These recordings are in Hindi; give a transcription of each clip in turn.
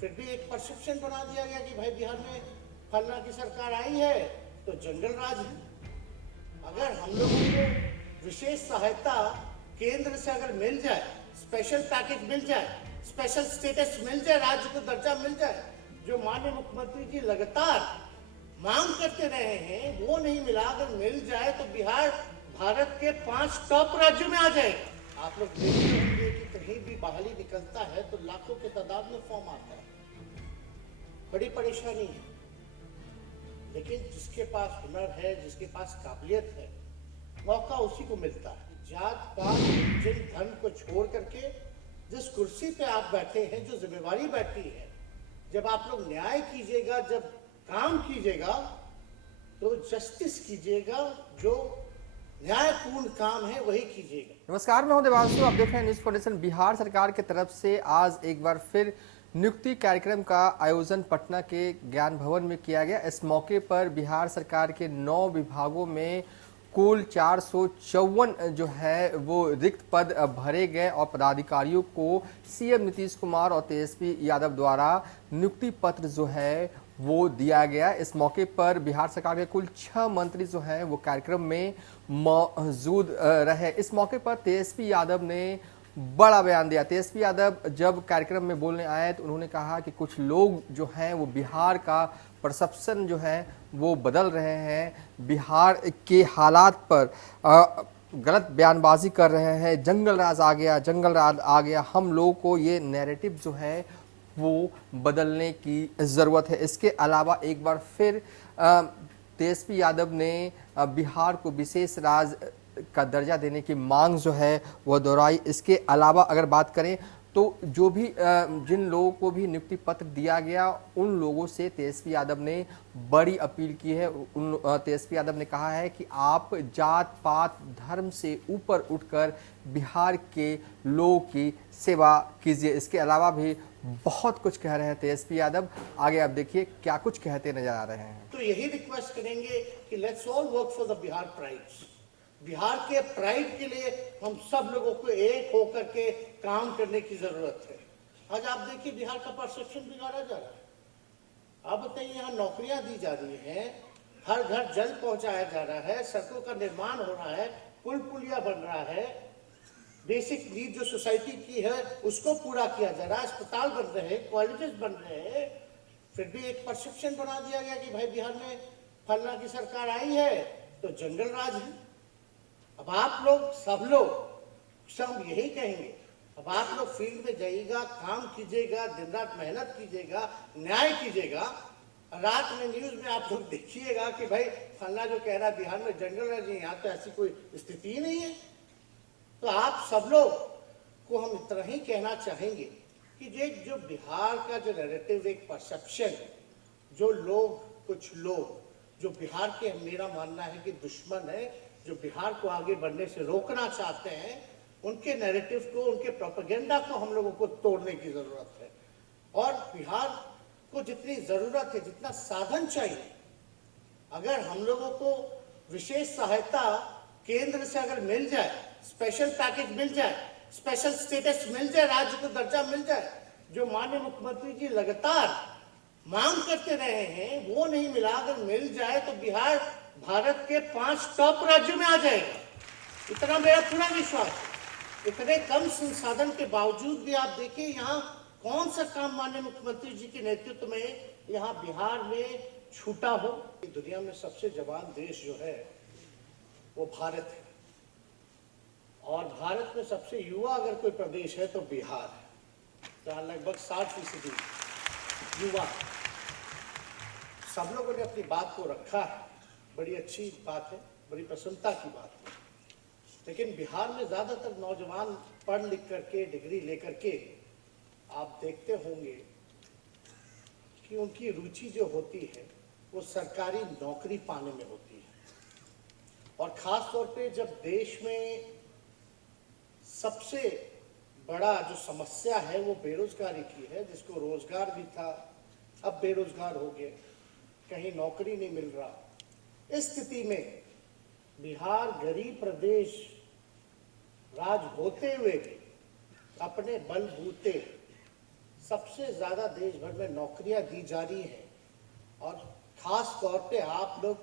फिर भी एक परसेप्शन बना दिया गया कि भाई बिहार में फलना की सरकार आई है तो जंगल राज है। अगर हम लोगों को विशेष सहायता केंद्र से अगर मिल जाए, स्पेशल पैकेज मिल जाए, स्पेशल स्टेटस मिल जाए, राज्य को दर्जा मिल जाए, जो माननीय मुख्यमंत्री जी लगातार मांग करते रहे हैं, वो नहीं मिला, अगर मिल जाए तो बिहार भारत के 5 टॉप राज्यों में आ जाएगा। आप लोग देखते होंगे कि कहीं भी बहाली निकलता है तो लाखों के तादाद में फॉर्म आता है, बड़ी परेशानी है। लेकिन जिसके पास हुनर है, जिसके पास काबिलियत है, मौका उसी को मिलता है। जात पात जिन धर्म को छोड़ करके जिस कुर्सी पे आप बैठे हैं, जो जिम्मेवारी बैठी है, जब आप लोग न्याय कीजिएगा, जब काम कीजिएगा तो जस्टिस कीजिएगा, जो न्यायपूर्ण काम है वही कीजिएगा। नमस्कार, मैं हूं देवांशु। आप देख रहे हैं न्यूज फाउंडेशन। बिहार सरकार की तरफ से आज एक बार फिर नियुक्ति कार्यक्रम का आयोजन पटना के ज्ञान भवन में किया गया। इस मौके पर बिहार सरकार के 9 विभागों में कुल 454 जो है वो रिक्त पद भरे गए और पदाधिकारियों को सीएम नीतीश कुमार और तेजस्वी यादव द्वारा नियुक्ति पत्र जो है वो दिया गया। इस मौके पर बिहार सरकार के कुल 6 मंत्री जो हैं वो कार्यक्रम में मौजूद रहे। इस मौके पर तेजस्वी यादव ने बड़ा बयान दिया। तेजस्वी यादव जब कार्यक्रम में बोलने आए तो उन्होंने कहा कि कुछ लोग जो हैं वो बिहार का परसेप्शन जो है वो बदल रहे हैं, बिहार के हालात पर गलत बयानबाजी कर रहे हैं। जंगल राज आ गया, जंगल राज आ गया। हम लोगों को ये नैरेटिव जो है वो बदलने की ज़रूरत है। इसके अलावा एक बार फिर तेजस्वी यादव ने बिहार को विशेष राज्य का दर्जा देने की मांग जो है वह दोहराई। इसके अलावा अगर बात करें तो जो भी जिन लोगों को भी नियुक्ति पत्र दिया गया उन लोगों से तेजस्वी यादव ने बड़ी अपील की है। तेजस्वी यादव ने कहा है कि आप जात पात धर्म से ऊपर उठकर बिहार के लोगों की सेवा कीजिए। इसके अलावा भी बहुत कुछ कह रहे हैं तेजस्वी यादव। आगे आप देखिए क्या कुछ कहते नजर आ रहे हैं। तो यही रिक्वेस्ट करेंगे कि let's all work for the Bihar pride. Bihar के प्राइड के लिए हम सब लोगों को एक होकर के काम करने की जरूरत है। आज आप देखिए बिहार का परसेप्शन बिगाड़ा जा रहा है। अब बताइए, यहाँ नौकरियां दी जा रही हैं, हर घर जल पहुंचाया जा रहा है, सड़कों का निर्माण हो रहा है, पुल पुलिया बन रहा है, बेसिक नीड जो सोसाइटी की है उसको पूरा किया जा रहा है, अस्पताल बन रहे हैं, कॉलेजेस बन रहे हैं। फिर भी एक परसेप्शन बना दिया गया कि भाई बिहार में फलना की सरकार आई है तो जंगल राज है। अब आप लोग सब यही कहेंगे, अब आप लोग फील्ड में जाइएगा, काम कीजिएगा, दिन रात मेहनत कीजिएगा, न्याय कीजिएगा। रात में न्यूज में आप लोग देखिएगा कि भाई फलना जो कह रहा है बिहार में जंगल राज है, यहाँ तो ऐसी कोई स्थिति ही नहीं है। तो आप सब लोग को हम इतना ही कहना चाहेंगे कि जो बिहार का जो नैरेटिव, एक परसेप्शन, जो लोग, कुछ लोग जो बिहार के, मेरा मानना है कि दुश्मन है, जो बिहार को आगे बढ़ने से रोकना चाहते हैं, उनके नैरेटिव को, उनके प्रोपेगेंडा को हम लोगों को तोड़ने की जरूरत है। और बिहार को जितनी जरूरत है, जितना साधन चाहिए, अगर हम लोगों को विशेष सहायता केंद्र से अगर मिल जाए, स्पेशल पैकेज मिल जाए, स्पेशल स्टेटस मिल जाए, राज्य को दर्जा मिल जाए, जो माननीय मुख्यमंत्री जी लगातार मांग करते रहे हैं, वो नहीं मिला, अगर मिल जाए तो बिहार भारत के 5 टॉप राज्यों में आ जाएगा। इतना मेरा पूरा विश्वास है। इतने कम संसाधन के बावजूद भी आप देखिए यहाँ कौन सा काम माननीय मुख्यमंत्री जी के नेतृत्व में यहाँ बिहार में छूटा हो। दुनिया में सबसे जवान देश जो है वो भारत है, और भारत में सबसे युवा अगर कोई प्रदेश है तो बिहार है, जहाँ लगभग 60% युवा। सब लोगों ने अपनी बात को रखा है, बड़ी अच्छी बात है, बड़ी प्रसन्नता की बात है। लेकिन बिहार में ज्यादातर नौजवान पढ़ लिख करके, डिग्री लेकर के, आप देखते होंगे कि उनकी रुचि जो होती है वो सरकारी नौकरी पाने में होती है। और खास तौर पे जब देश में सबसे बड़ा जो समस्या है वो बेरोजगारी की है, जिसको रोजगार भी था अब बेरोजगार हो गए, कहीं नौकरी नहीं मिल रहा। इस स्थिति में बिहार गरीब प्रदेश राज होते हुए भी अपने बलबूते सबसे सबसे ज्यादा देश भर में नौकरियां दी जा रही हैं और खास तौर पे आप लोग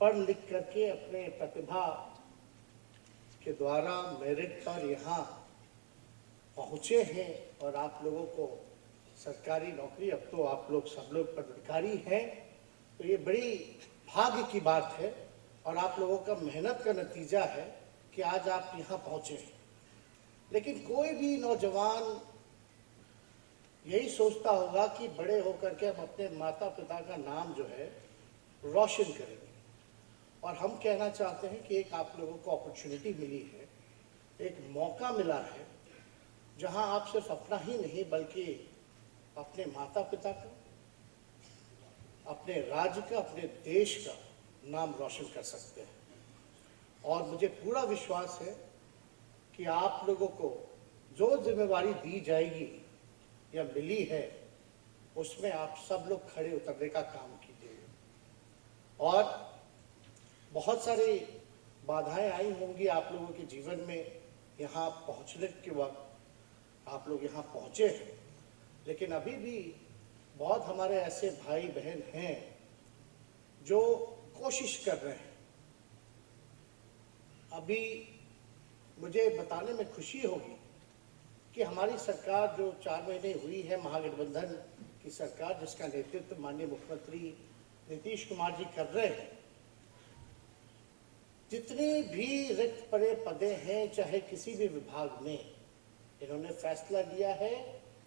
पढ़ लिख करके अपने प्रतिभा के द्वारा मेरिट पर यहाँ पहुँचे हैं और आप लोगों को सरकारी नौकरी, अब तो आप लोग सब लोग पदाधिकारी हैं, तो ये बड़ी भाग्य की बात है और आप लोगों का मेहनत का नतीजा है कि आज आप यहाँ पहुँचे हैं। लेकिन कोई भी नौजवान यही सोचता होगा कि बड़े होकर के हम अपने माता पिता का नाम जो है रोशन करेंगे, और हम कहना चाहते हैं कि एक आप लोगों को अपॉर्चुनिटी मिली है, एक मौका मिला है जहां आप सिर्फ अपना ही नहीं बल्कि अपने माता पिता का, अपने राज्य का, अपने देश का नाम रोशन कर सकते हैं। और मुझे पूरा विश्वास है कि आप लोगों को जो जिम्मेवारी दी जाएगी या मिली है उसमें आप सब लोग खड़े उतरने का काम कीजिए। और बहुत सारी बाधाएं आई होंगी आप लोगों के जीवन में, यहाँ पहुँचने के वक्त आप लोग यहाँ पहुँचे हैं, लेकिन अभी भी बहुत हमारे ऐसे भाई बहन हैं जो कोशिश कर रहे हैं। अभी मुझे बताने में खुशी होगी कि हमारी सरकार जो 4 महीने हुई है, महागठबंधन की सरकार जिसका नेतृत्व माननीय मुख्यमंत्री नीतीश कुमार जी कर रहे हैं, जितने भी रिक्त पड़े पदे हैं चाहे किसी भी विभाग में, इन्होंने फैसला लिया है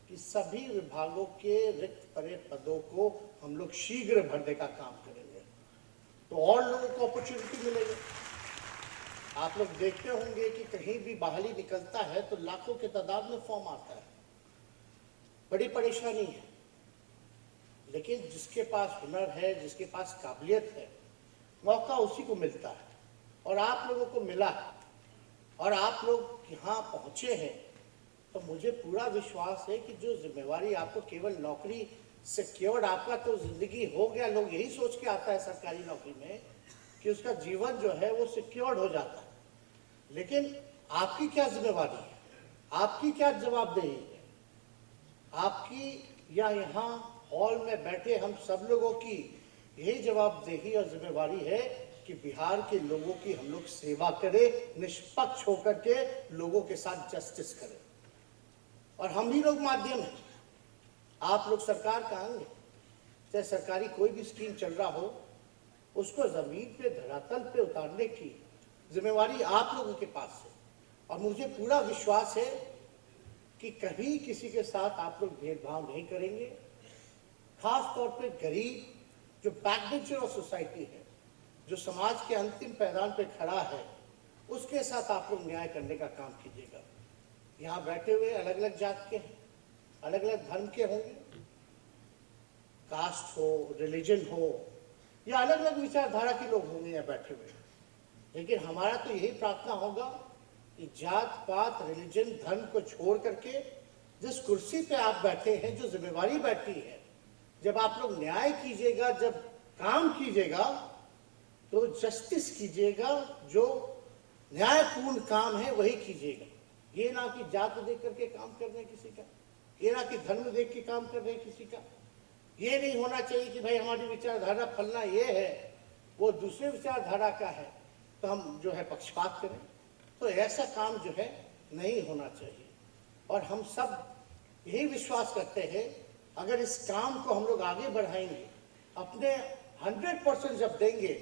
कि सभी विभागों के रिक्त पड़े पदों को हम लोग शीघ्र भरने का काम करेंगे, तो और लोगों को अपॉर्चुनिटी मिलेगी। आप लोग देखते होंगे कि कहीं भी बहाली निकलता है तो लाखों के तादाद में फॉर्म आता है, बड़ी परेशानी है। लेकिन जिसके पास हुनर है, जिसके पास काबिलियत है, मौका उसी को मिलता है और आप लोगों को मिला है और आप लोग यहाँ पहुँचे हैं, तो मुझे पूरा विश्वास है कि जो जिम्मेवारी आपको केवल नौकरी सिक्योर्ड, आपका तो जिंदगी हो गया, लोग यही सोच के आता है सरकारी नौकरी में कि उसका जीवन जो है वो सिक्योर्ड हो जाता है, लेकिन आपकी क्या जिम्मेवारी है, आपकी क्या जवाबदेही है, आपकी या यहाँ हॉल में बैठे हम सब लोगों की यही जवाबदेही और जिम्मेवारी है कि बिहार के लोगों की हम लोग सेवा करें, निष्पक्ष होकर के लोगों के साथ जस्टिस करें। और हम ही लोग माध्यम हैं, आप लोग सरकार का अंग है। चाहे सरकारी कोई भी स्कीम चल रहा हो, उसको जमीन पे, धरातल पे उतारने की जिम्मेवारी आप लोगों के पास है। और मुझे पूरा विश्वास है कि कभी किसी के साथ आप लोग भेदभाव नहीं करेंगे, खास तौर पे गरीब जो बैकबेंचर ऑफ सोसाइटी है, जो समाज के अंतिम पैदान पे खड़ा है, उसके साथ आप लोग न्याय करने का काम कीजिएगा। यहाँ बैठे हुए अलग अलग जात के हैं, अलग अलग धर्म के होंगे, कास्ट हो, रिलीजन हो, या अलग अलग विचारधारा के लोग होंगे यहाँ बैठे हुए, लेकिन हमारा तो यही प्रार्थना होगा कि जात पात, रिलीजन, धर्म को छोड़ करके जिस कुर्सी पे आप बैठे हैं, जो जिम्मेवारी बैठी है, जब आप लोग न्याय कीजिएगा, जब काम कीजिएगा, तो जस्टिस कीजिएगा, जो न्यायपूर्ण काम है वही कीजिएगा। ये ना कि जात देख करके काम कर रहे किसी का, ये ना कि धर्म देख के काम कर रहे किसी का। ये नहीं होना चाहिए कि भाई हमारी विचारधारा फलना ये है, वो दूसरे विचारधारा का है, तो हम जो है पक्षपात करें। तो ऐसा काम जो है नहीं होना चाहिए। और हम सब यही विश्वास करते हैं, अगर इस काम को हम लोग आगे बढ़ाएंगे, अपने 100% जब देंगे,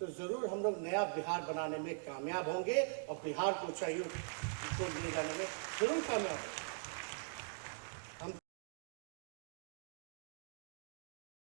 तो जरूर हम लोग नया बिहार बनाने में कामयाब होंगे और बिहार को ऊंचाइयों को ले जाने में जरूर कामयाब होंगे।